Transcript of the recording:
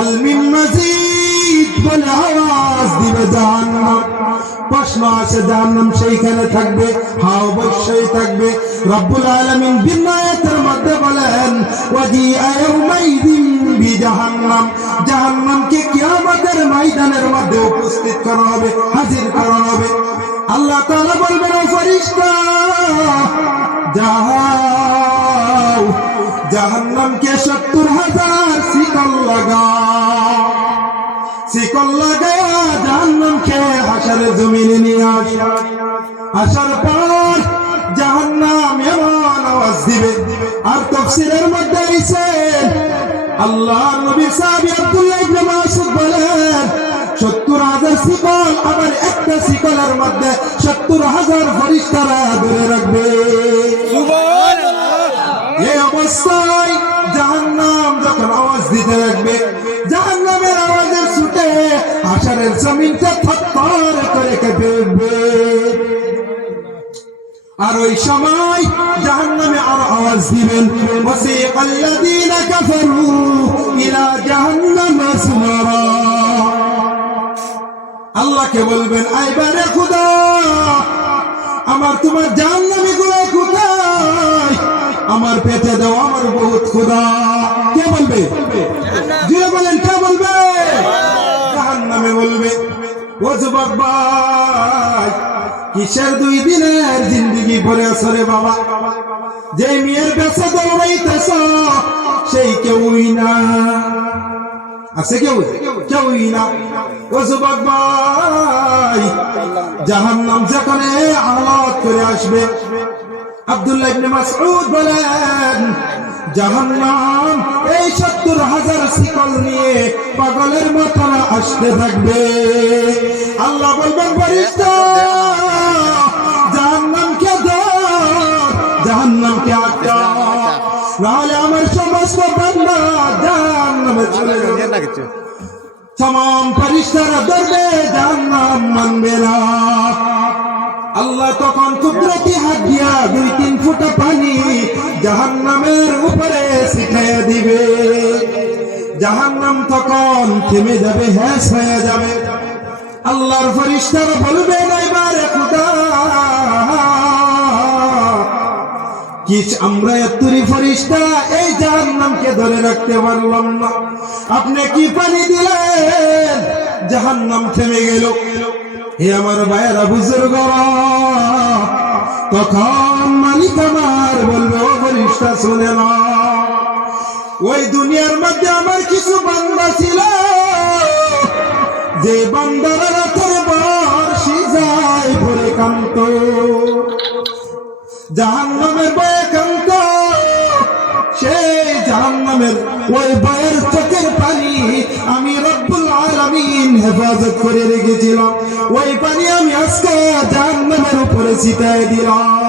হাল মিন মাজিদ বলে আওয়াজ দিবে জাহান্নাম। প্রশ্ন আসে জাহান্নাম সেইখানে থাকবে? হ্যাঁ অবশ্যই থাকবে। রব্বুল আলামিন ভিন্ন আয়াতের মধ্যে বলেন ওয়াজিআ ইয়াউমাইযিন বিজাহান্নাম, জাহান্নামকে কিয়ামতের ময়দানের মধ্যে উপস্থিত করা হবে, হাজির করা হবে। আল্লাহ তাআলা বলবেন ও ফেরেশতা যাও জাহান্নামকে 70,000 শিকল লাগাও, শিকল লাগায়া জাহান্নামকে হাশরের জমিনে নিয়ে আসো। আসার পর জাহান্নাম এমন আওয়াজ দিবে। আর তাফসীরের মধ্যে আছে আল্লাহ নবী সাহাবী আব্দুল্লাহ ইবনে মাসউদ বলেন 70,000 শিকল, আবার একটা শিকলের মধ্যে 70,000 ফেরেশতারা ধরে রাখবে। সুবহানাল্লাহ। এই অবস্থায় জাহান্নাম যখন আওয়াজ দিতে লাগবে, জাহান্নামের আওয়াজের ছুটে হাশরের জমিনটা থরথর করে কেঁপে উঠবে। আর ওই সময় জাহান্নামে আর আওয়াজ দিবেন ওয়াসিকাল্লাযীনা কাফারু ইলা জাহান্নামা যুমারা। আল্লাহকে বলবেন আইবারে খোদা আমার তোমার জাহান্নামী গুলো কোথায়? আমার পেটে দাও আমার বহুত খোদা। কে বলবে? যে বলেন কে বলবে? জাহান্নামে বলবে ও যুবক ভাই কিসের 2 দিনের জিন্দেগি ভরে আসরে বাবা, যে মেয়ের কাছে দৌড়াইতেছ সেই কেউই না। আছে কেউ? কেউই না। ও যুবক ভাই জাহান্নাম যেখানে আলাদ করে আসবে, আব্দুল্লাহ ইবনে মাসউদ বলেন জাহান্নাম এই 70,000 শিকল নিয়ে পাগলের মতো আসতে থাকবে। আল্লাহ বলবেন ফেরেশতা জাহান্নামকে ধর, জাহান্নামকে আটকা, নাহলে আমার সমস্ত বান্দা জাহান্নামে চলে যাবে। तमाम फरिश्तारा धरबे জাহান্নাম মানবে না। আল্লাহ তখন কুদরতি হাত দিয়া 2-3 ফোঁটা পানি জাহান্নামের উপরে ছিটাইয়া দিবে। জাহান্নাম তখন থেমে যাবে, হ্যাস হয়ে যাবে। আল্লাহর ফেরেশতারা বলবে এবারে খোদা কি আমরা এতরি ফেরেশতা এই জাহান্নামকে ধরে রাখতে পারলাম না, আপনি কি পানি দিলেন জাহান্নাম থেমে গেল। হে আমার ভাইয়েরা বুজুর্গরা, তখন মালিক আমার বলবে ও ফেরেশতা শুনে না, ওই দুনিয়ার মধ্যে আমার কিছু বান্দা ছিল যে বান্দারা রাতের বর্ষি যায় ভরে কান্ত, জাহান্নামের ভয়ে কান্ত, সেই জাহান্নামের ওই ভয়ের চোখের পানি আমি রব্বুল আলামিন হেফাজত করে রেখেছিলাম। ওই পানি আমি আজকে জাহান্নামের উপরে ছিটাই দিলাম।